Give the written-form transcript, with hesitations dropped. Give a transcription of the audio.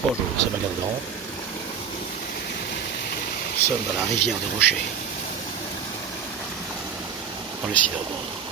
Bonjour, c'est Magaldan. Nous sommes dans la rivière de Rocher, dans le Ciderbourg.